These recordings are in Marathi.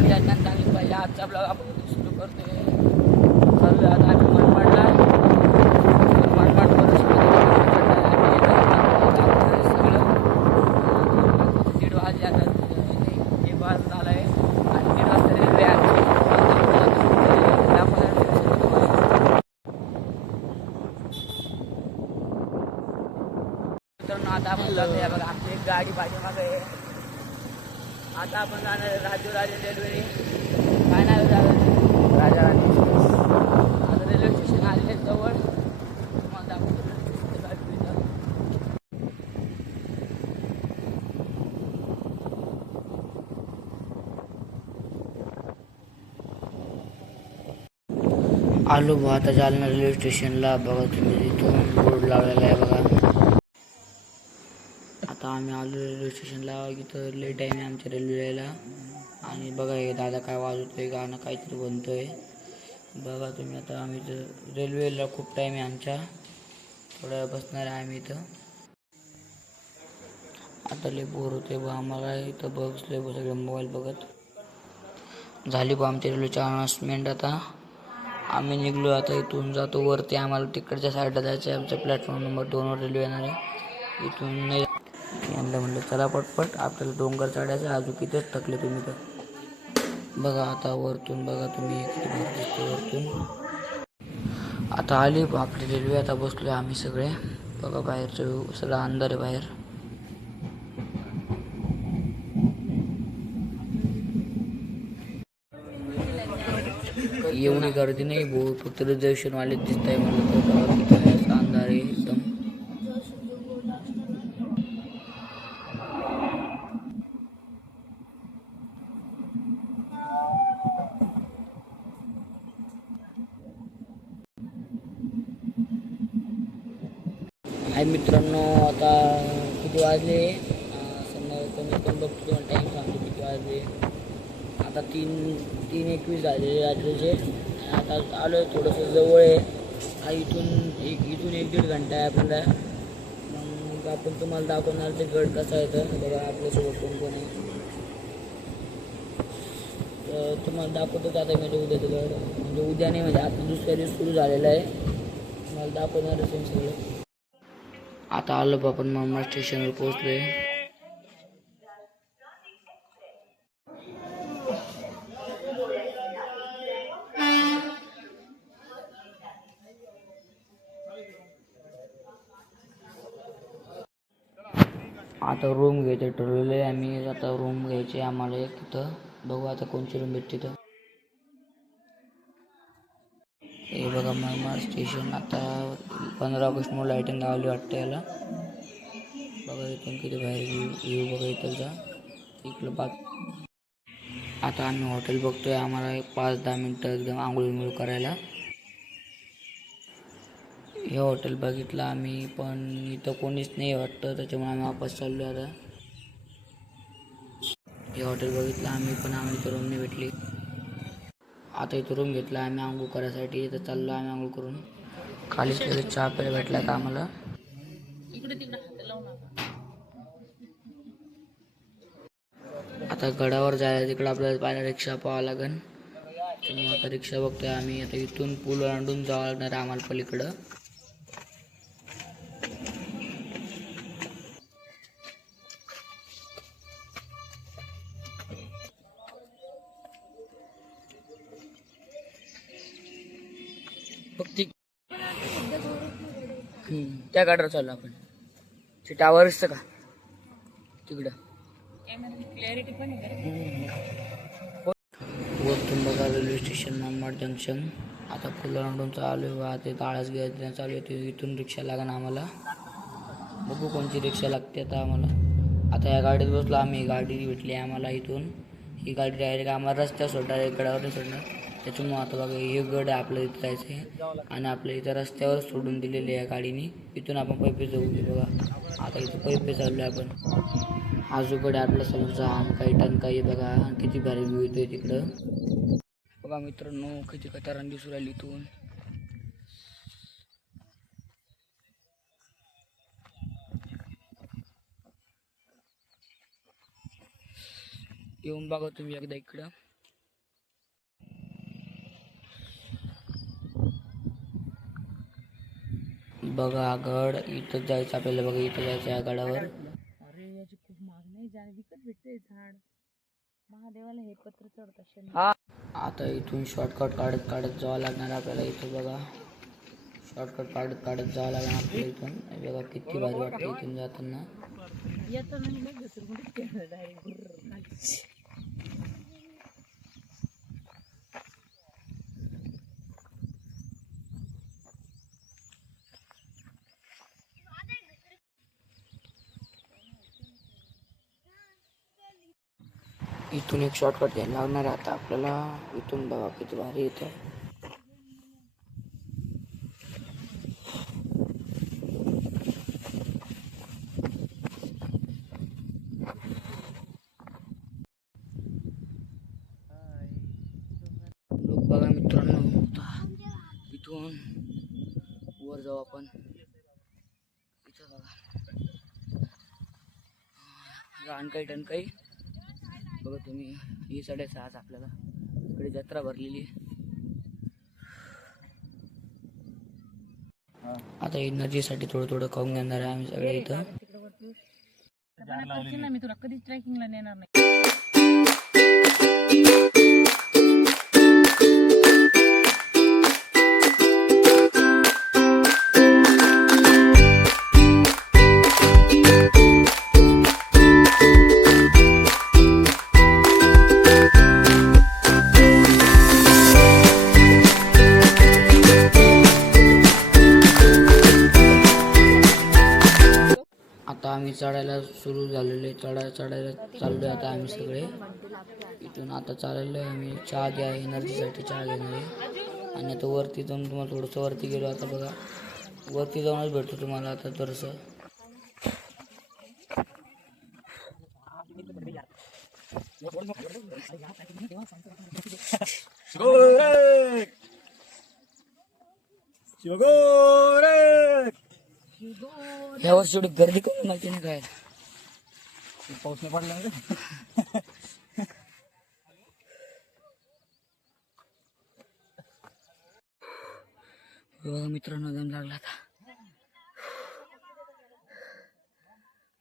चांगली अज्ञान चांगली पाहिजे. आजचा ब्लॉग आपण सुरू करतोय. चालू आहे आता आम्ही मनमाडला मनमाडवर सगळं 1:30 वाजले आता. 1 वाजता झाला आहे आणि 1:30 वाजता रेल्वे आहे. मित्रांनो आता आपण जातो आहे बघा. आमची एक गाडी पाठीमागे आहे. आता आपण जाणार आहे राजूराजे रेल्वे. काय नाव राजा राणी. आता रेल्वे स्टेशन आलेले जवळ. तुम्हाला दाखवतो गाडी इथं. आलो बा आता जालना रेल्वे स्टेशनला. बघा तुम्ही इथून बोर्ड लावलेला आहे बघा. आता आम्ही आलो रेल्वे स्टेशनला. इथं लेट टाईम आहे आमच्या रेल्वेला. आणि बघा हे दादा काय वाजवतोय गाणं काहीतरी बनतोय. बघा तुम्ही आता आम्ही इथं रेल्वेला खूप टाईम आहे आमच्या. थोड्या वेळ बसणार आहे आम्ही इथं. आता लय बोर होते बा आम्हाला इथं. बसलोय बा सगळे मोबाईल बघत. झाली बा आमच्या रेल्वेची अनाउन्समेंट. आता आम्ही निघलो. आता इथून जातो वरती. आम्हाला तिकडच्या साईडला जायचं आहे. आमच्या प्लॅटफॉर्म नंबर 2वर रेल्वे येणार आहे. इथून नाही म्हणलं चला पटपट आपल्याला डोंगर चढायचं. अजून इथंच थकले तुम्ही तर. बघा आता वरतून बघा तुम्ही किती भारी दिसते वरतून. आता आली आपली रेल्वे. आता बसलो आम्ही सगळे. बघा बाहेरचं सगळं अंधार आहे बाहेर. एवढी गर्दी नाही भाऊ. फक्त रिझर्वेशनवाले दिसत आहे मला तर. किती अंधार आहे एकदम. हाय मित्रांनो आता किती वाजले समजा कमी बघतो तुम्हाला टाईम सांगतो किती वाजले. आता 3:21 झाले रात्रीचे. आता आलो आहे थोडंसं जवळ आहे. इथून 1-1.5 घंटा आहे आपल्याला. मग आपण तुम्हाला दाखवणार ते गड कसा आहे तर. बघा आपल्यासोबत कोण आहे तर तुम्हाला दाखवतोच आता मी उद्याचं गड. म्हणजे उद्या नाही म्हणजे आता दुसऱ्या दिवस सुरू झालेलं आहे. तुम्हाला दाखवणार असेल सगळं. आता आलो बा आपण मनमाड स्टेशनवर पोहोचलोय. आता रूम घ्यायचं ठरवलं आहे आम्ही. आता रूम घ्यायची आम्हाला एक तिथं. बघू आता कोणची रूम भेटते तिथं. हे बघा मनमाड स्टेशन. आता 15 ऑगस्टमुळे लाईटिंग लावली वाटतं याला. बघा इथून किती बाहेर व्ह्यू बघा इथलचा. इकडं आता आम्ही हॉटेल बघतोय. आम्हाला 5-10 मिनटं एकदम आंघोळ करायला. हे हॉटेल बघितलं आम्ही पण इथं कोणीच नाही वाटतं. त्याच्यामुळे आम्ही वापस चाललो आता. हे हॉटेल बघितलं आम्ही पण आम्ही इथं रूम नाही भेटली. आता इथं रूम घेतला आम्ही आंघोळ करायसाठी. इथं चाललो आम्ही आंघोळ करून. खालीच लगेच चहा प्यायला भेटला का आम्हाला. आता गडावर जायला तिकडं आपल्याला पहिला रिक्षा पाहावं लागेल. त्यामुळे आता रिक्षा बघतोय आम्ही. आता इथून पूल ओलांडून जावं लागणार आहे आम्हाला पलीकडं. त्या गाडीवर चाललो आपण. ते टावर असतं का तिकडं. वरतून बघा रेल्वे स्टेशन मनमाड जंक्शन. आता फुलरांडून चालू आहे. ते ताळस घ्यायचं चालू आहे. इथून रिक्षा लागेल आम्हाला. बघू कोणती रिक्षा लागते आता आम्हाला. आता या गाडीत बसलो आम्ही. गाडी भेटली आम्हाला इथून. ही गाडी डायरेक्ट आम्हाला रस्त्यावर सोडणार. एक गडावर नाही सोडणार. त्याच्यामुळं आता बघा हे गड आहे आपलं इथं जायचं आहे. आणि आपल्या इथं रस्त्यावर सोडून दिलेले आहे गाडीने. इथून आपण पैपे जाऊ बघा. आता इथं पैपे चाललो आहे आपण. हा जो गड आहे आपल्या समोरचा काही टणकाई बघा. किती भारी व्ह्यू येतोय तिकडं. बघा मित्रांनो किती खतरनाक दिसू राहिली इथून. येऊन बघा तुम्ही एकदा इकडं. बघा हा गड, इथं जायचं आपल्याला. बघा इथं जायचं या गडावर. अरे याची खूप महाग नाही जाणे, विकत भेटते झाड. महादेवाला हे पत्र चढत. आता इथून शॉर्टकट काढत काढत जावं लागणार आपल्याला. इथं बघा शॉर्टकट काढत काढत जावं लागणार आपल्याला इथून. बघा किती भारी वाटतं इथून जाताना. येतं नाही मग घसरगुंडीत डायरेक्ट. इथून एक शॉर्टकट घ्यायला लागणार आहे आता आपल्याला. इथून बघा किती भारी येतं. लोक बघा मित्रांनो, इथून वर जाऊ आपण. इथं बघा रानकाई टणकाई बघा तुम्ही. ही सड्याच आज आपल्याला इकडे जत्रा भरलेली. आता एनर्जीसाठी थोडं थोडं खाऊन घेणार आहे आम्ही सगळे इथं. मी तुला कधीच ट्रेकिंगला नेणार नाही. आता आम्ही चढायला सुरू झालेले, चढायला चाललो आहे आता आम्ही सगळे. इथून आता चाललेलो आहे आम्ही. चहा घ्या, एनर्जीसाठी चहा घेणार आहे. आणि आता वरती जाऊन तुम्हाला थोडंसं वरती गेलो. आता बघा वरती जाऊनच भेटतो तुम्हाला आता थोडंसं. या वर्षी थोडी गर्दी कमी माहिती नाही काय. पाऊस नाही पडला रे. बघा मित्रांनो दम लागला आता.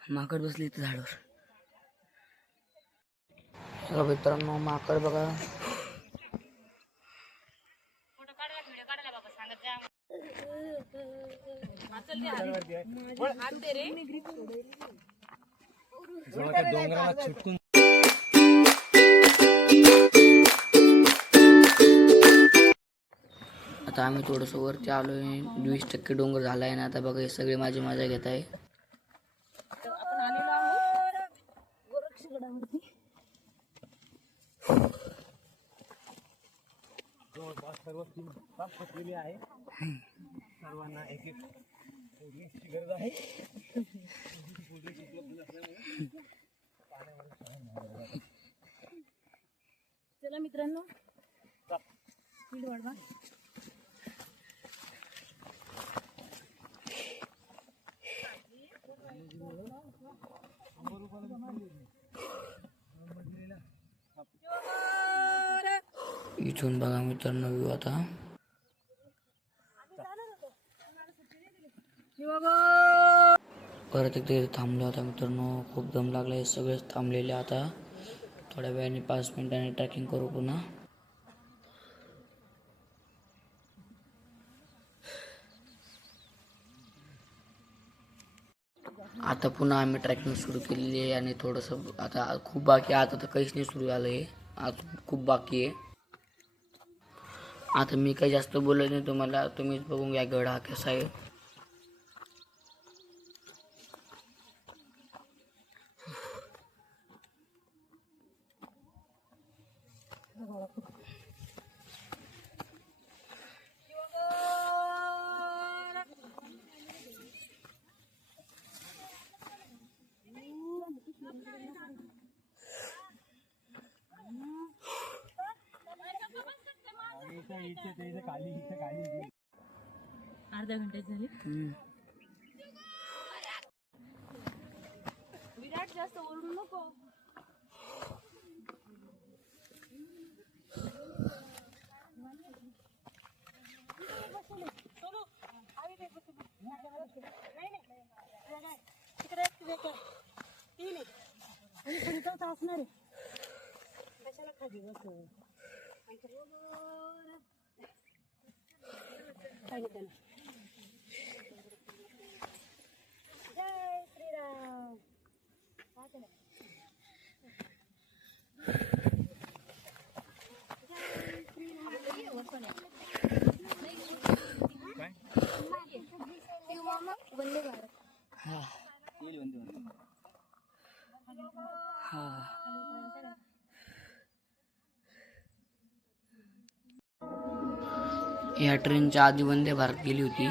माकड बसली इथे झाडावर. बघा मित्रांनो माकड बघा. डोंगराला चिटकून आता आम्ही थोडंसं वरती आलोय. 20% डोंगर झाला आहे ना. आता बघा हे सगळे माझी मजा घेत आहे. आपण आलेलो आहोत गोरक्षगडावरती. सर्व टीम थकलेली आहे. सर्वांना एक एक कोल्ड्रिंक्सची गरज आहे. चला मित्रांनो स्पीड वाढवा. इथून बघा मित्रांनो व्ह्यू आता. परत एकदा इथे थांबलो आता मित्रांनो. खूप दम लागला. हे सगळेच थांबलेले आता. थोड्या वेळाने 5 मिनिटांनी ट्रॅकिंग करू पुन्हा. आता पुन्हा आम्ही ट्रॅकिंग सुरू केलेली आहे. आणि थोडंसं आता खूप बाकी आहे. आता तर काहीच नाही सुरू झालं आहे. आज खूप बाकी आहे. आता मी काही जास्त बोलत नाही तुम्हाला. तुम्हीच बघून घ्या गड हा कसा आहे. अर्ध्या घंट्यात झाली. विराट जास्त ओरडू नको. चौथा असणार आहे कशाला खाली बसू काय घेते ना जय श्रीराम वंदे भारत या ट्रेनच्या आधी वंदे भारत गेली होती.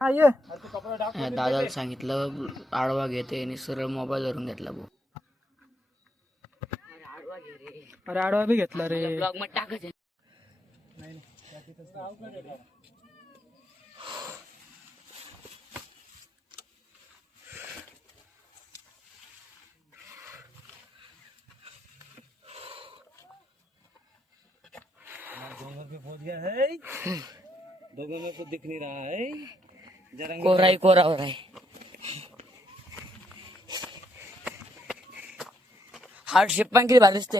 या दादाला सांगितलं आडवा घेते आणि सरळ मोबाईल धरून घेतला भाऊ. अरे आडवा बी घेतला रे ब्लॉग मध्ये टाकायचे. पहुंच गया है दोनों में कुछ दिख नहीं रहा है कोरा ही कोरा हो रहा है. हार्ट शेप पण किती भारी दिसते.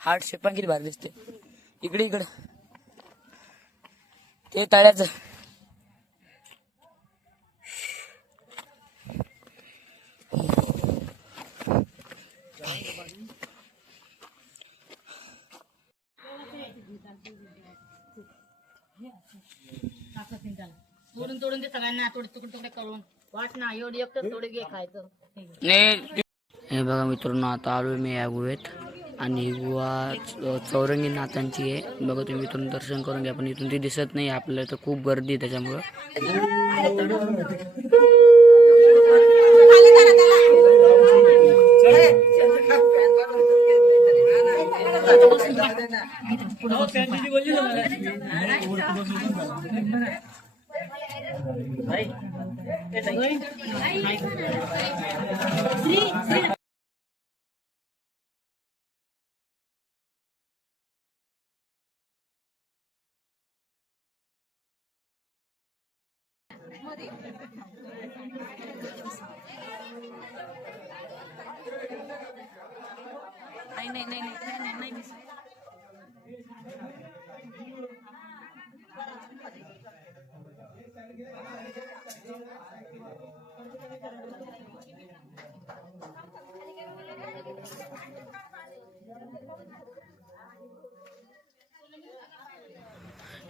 हार्ट शेप पण किती भारी दिसते. इकडे इकडे ते तळ्याचं तोडून तोडून ते सगळ्यांना तुकडे तुकडे करून वाट ना एवढी एकटं थोडे घे खायचं. नाही. हे बघा मित्रांनो आता आलो मी या गुहेत आणि ही गुहा चौरंगी नाथांची आहे. बघा तुम्ही इथून दर्शन करून घ्या पण इथून ती दिसत नाही आपल्याला तर खूप गर्दी त्याच्यामुळं. नाही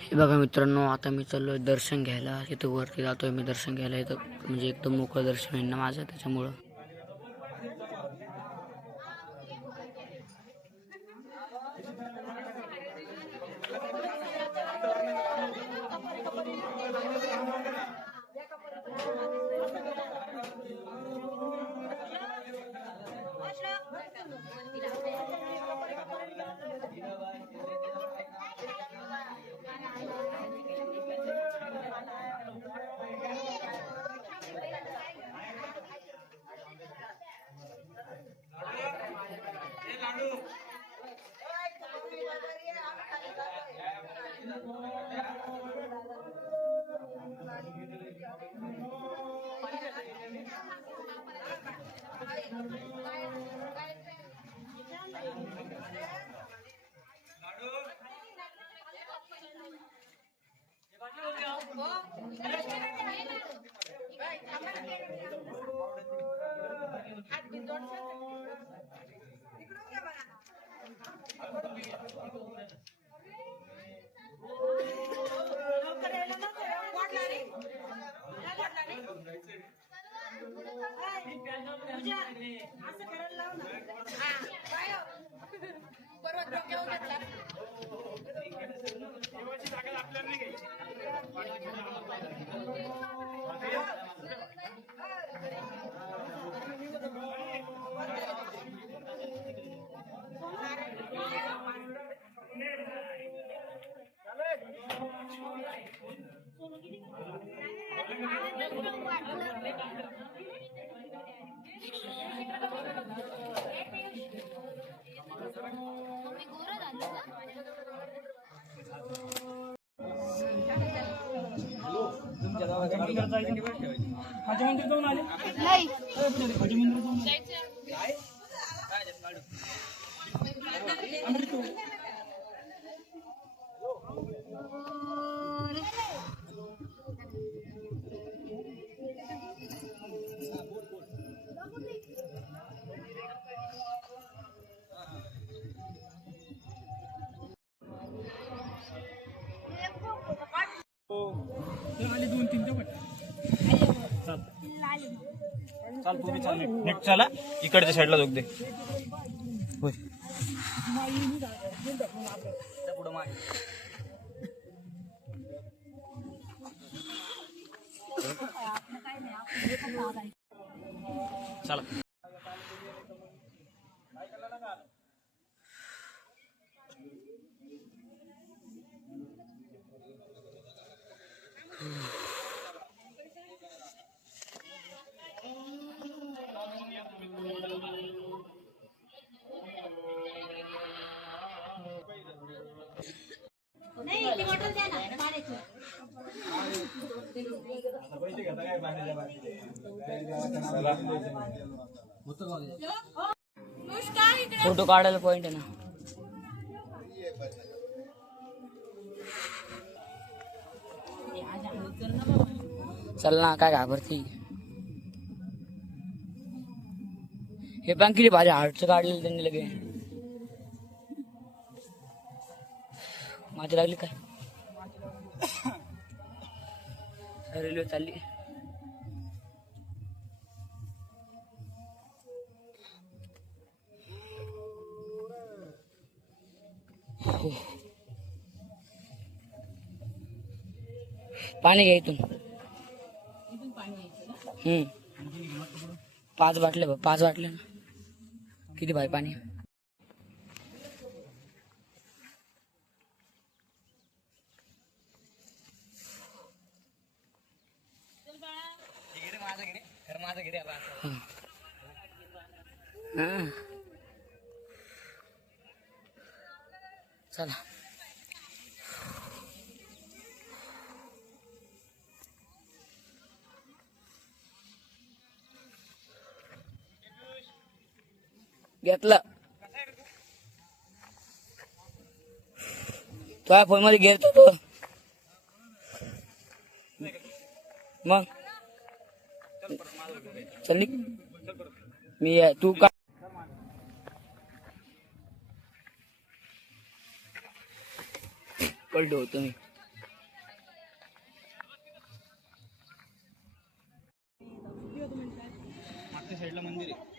हे बघा मित्रांनो आता मी चाललोय दर्शन घ्यायला. तिथं वरती जातोय मी दर्शन घ्यायला. इथं म्हणजे एकदम मोकळं दर्शन आहे ना माझं त्याच्यामुळं. चाल तू बी चाल नीट चला इकडच्या साईडला झोक दे होय पुढं मागे चला फोटो काढायला पॉइंट आहे ना. चल ना काय घाबरती. हे पण किती भारी हार्टचं काढलेलं त्यांनी लगे. माझी लागली काय रेल्वे चालली. पाणी घ्या इथून. 5 बाटले 5 बाटले ना. किती भाई पाणी. चला घेतलं. तुझ्या फोन मध्ये घेतो तो मग चल निघ. मी तू का पलटो होतो मी. मागच्या साईडला मंदिर आहे.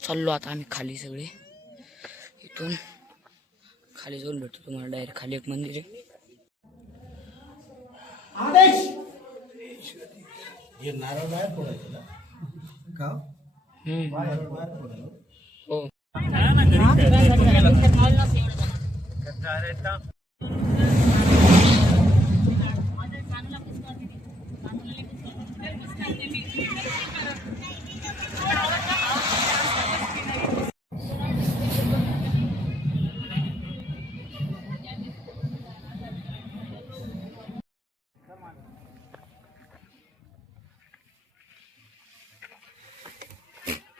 चाललो आता आम्ही खाली सगळे. इथून खाली जाऊन भेटतो तुम्हाला. डायरेक्ट खाली एक मंदिर आहे. नारळ बाहेर फोडायचं का हो.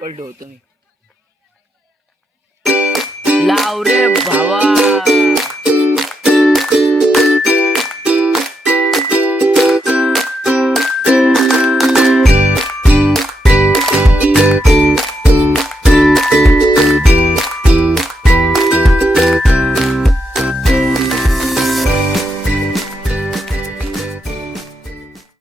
पलटो होतो मी. लाव रे भावा